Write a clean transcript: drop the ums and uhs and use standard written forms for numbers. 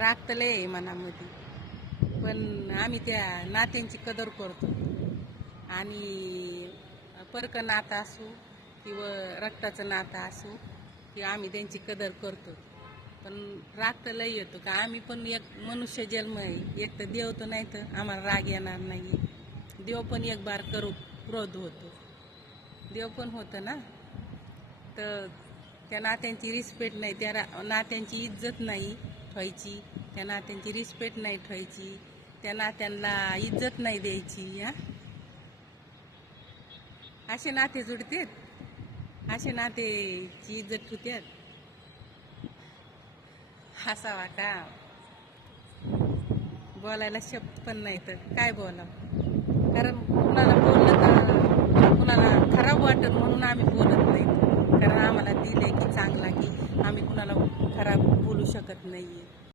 राग तर लय आहे मनामध्ये, पण आम्ही त्या नात्यांची कदर करतो. आणि परक नातं असो किंवा रक्ताचं नातं असो किंवा आम्ही त्यांची कदर करतो. पण राग तर लय येतो का आम्ही पण एक मनुष्य जन्म आहे. एक तर देव तर नाही तर आम्हाला राग येणार नाही. देव पण एक बार क्रोध होतो, देव पण होतं ना. तर त्या नात्यांची रिस्पेक्ट नाही, त्या नात्यांची इज्जत नाही ठेवायची, त्या नात्यांची रिस्पेक्ट नाही ठेवायची, त्या नात्यांना इज्जत नाही द्यायची. असे नाते जुडतेत, असे नातेची इज्जत ठेवतात. हसावा का, बोलायला शब्द पण नाही तर काय बोलावं. कारण कुणाला बोललं तर कुणाला खराब वाटत म्हणून आम्ही बोलत नाही. कारण आम्हाला दिले की चांगला की आम्ही कुणाला खराब बोलू शकत नाही.